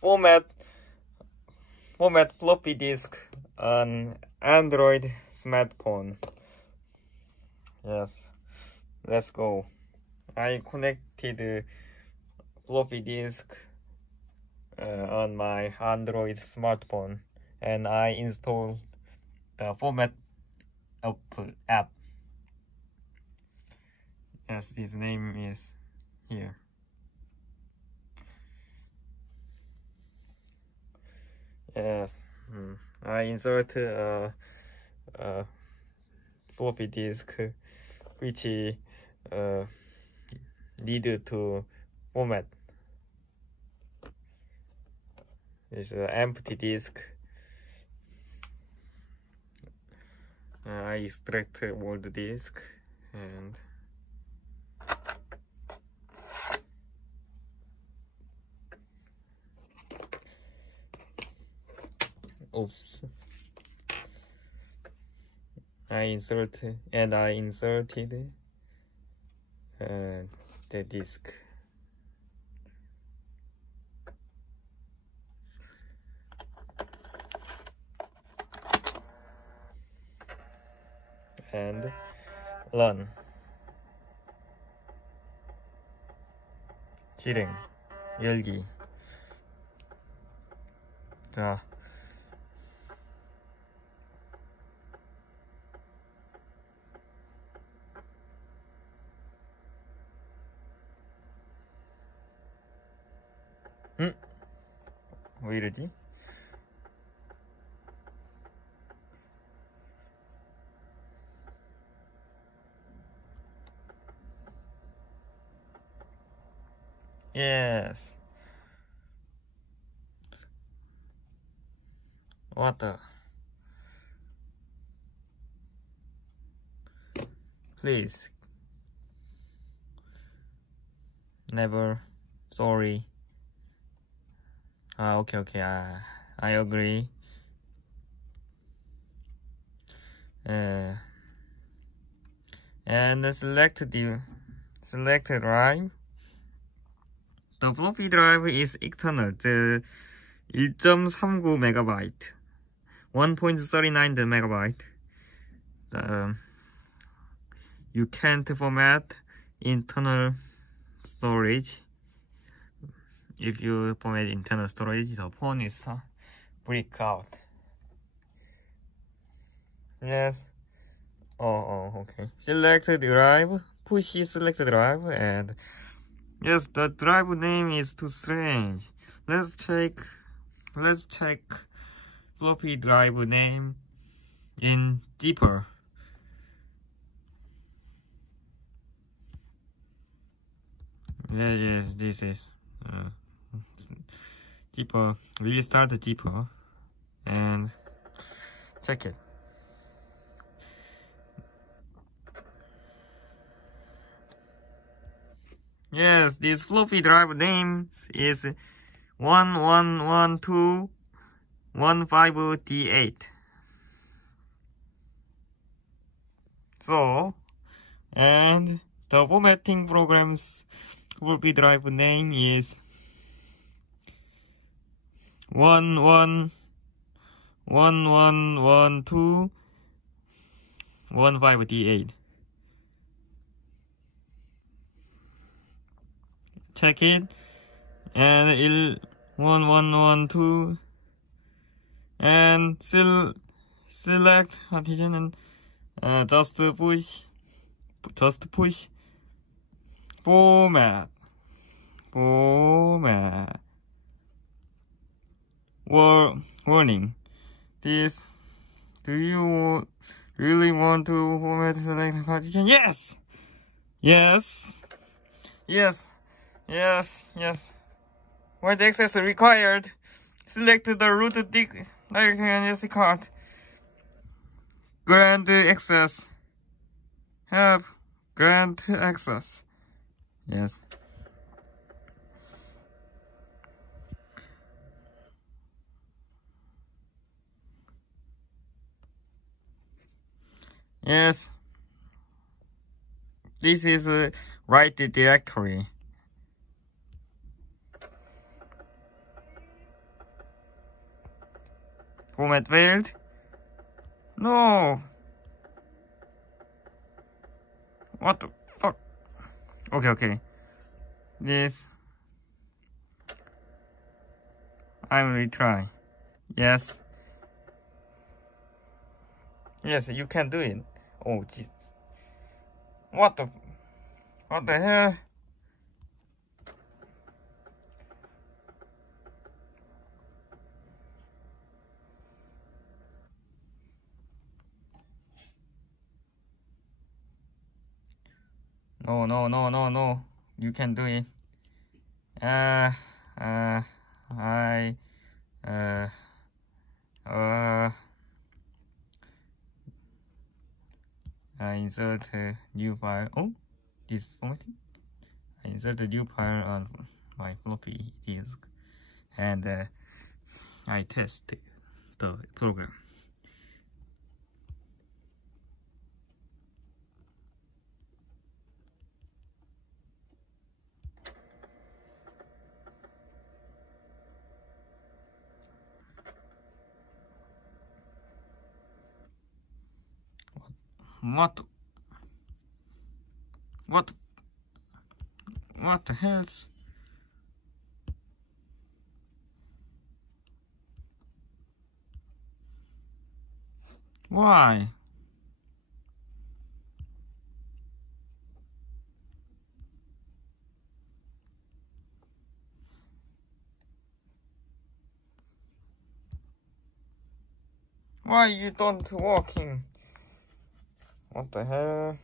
format floppy disk on Android smartphone. Yes, let's go. I connected floppy disk on my Android smartphone, and I installed the format app. Yes, this name is here. Yes, I insert a floppy disk which lead to format. It's an empty disk. I extract old disk and oops. I inserted the disk. And run. 실행, 열기. 자. 왜 이러지? Yes. What the? Please. Never. Sorry. Okay. I agree. And select drive. The floppy drive is external. The 1.39 megabyte, 1.39 megabyte. You can't format internal storage. If you format internal storage, the phone is break out. Yes. Okay. Select drive. Push select drive, and yes, the drive name is too strange. Let's check floppy drive name in deeper. Yes, this is deeper. We'll start deeper and check it. Yes, this floppy drive name is 111215D8. So, and the formatting program's floppy drive name is 111215D8. Check it, and 1112, and select partition, and just push format. Warning. Do you really want to format select partition? Yes. Write access required. Select the root directory and SD card. Grant access. Help. Grant access. Yes. Yes. This is right directory. Format failed. No. What the fuck? Okay. This. I will retry. Yes. Yes, you can do it. Oh, jeez. What the hell? No. You can do it. I insert a new file. Oh, this is formatting. I insert a new file on my floppy disk, and I test the program. What the hell? Why? Why you don't working? What the hell?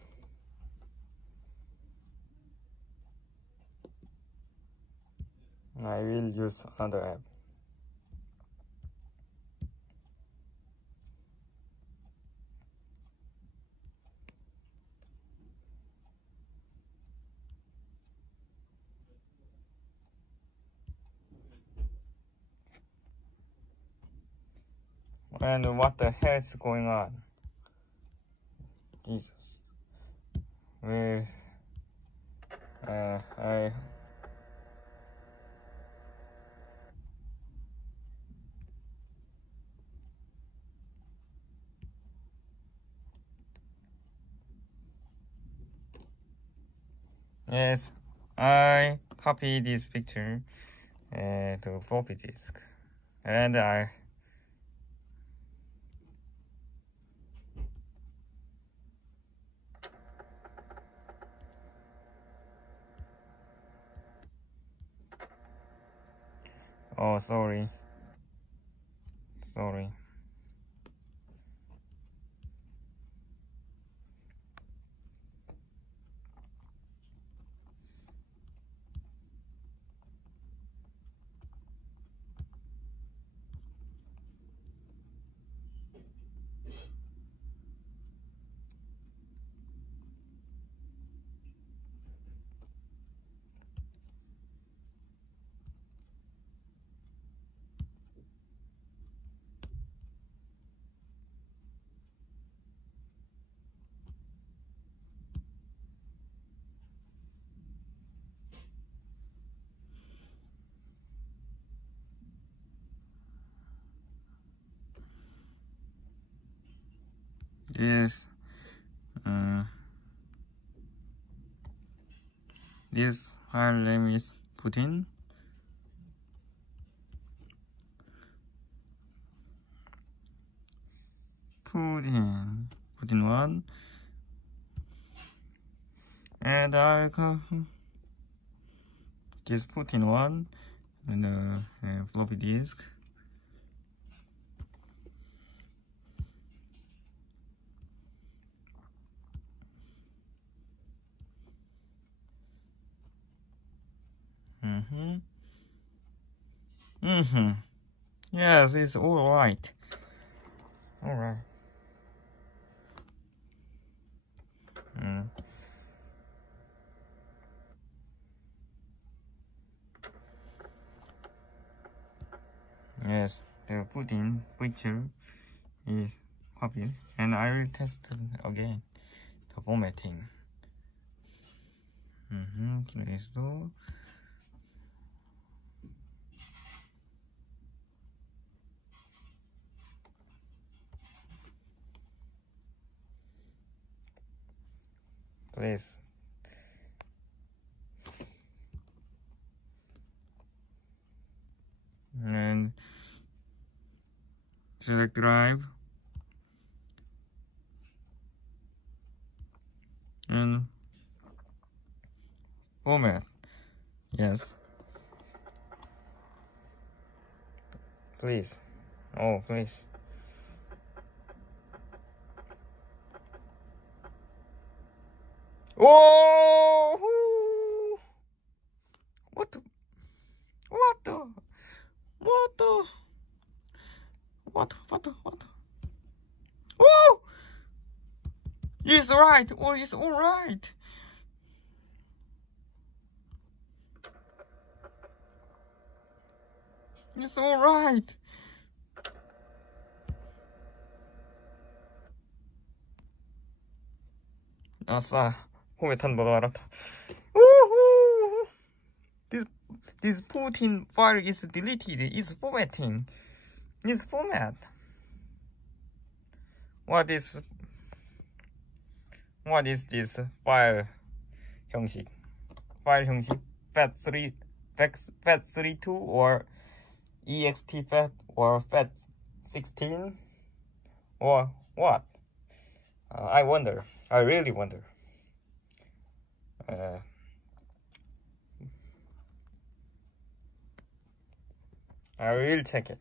I will use another app. And what the hell is going on? Jesus. Yes, I copy this picture to floppy disk, and oh, sorry. Yes. This file name is Putin. Putin 1. And I copy this Putin 1 and a floppy disk. Yes, it's all right. All right. Yes, the Putin picture is copied, and I will test again the formatting. Play스토어. please. And select drive and format. Yes, please. Oh, please. Oh, what the? Oh, it's right. Oh, it's all right. It's all right. 아싸, 포맷한다 알았다. Woohoo! This Putin file is deleted. It's formatting. It's format. What is this file 형식? File 형식 FAT32 or EXT-FAT or FAT16 or what? I wonder. I really wonder. I will check it.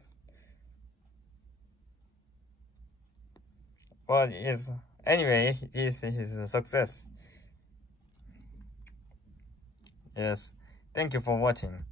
But anyway, this is a success. Yes. Thank you for watching.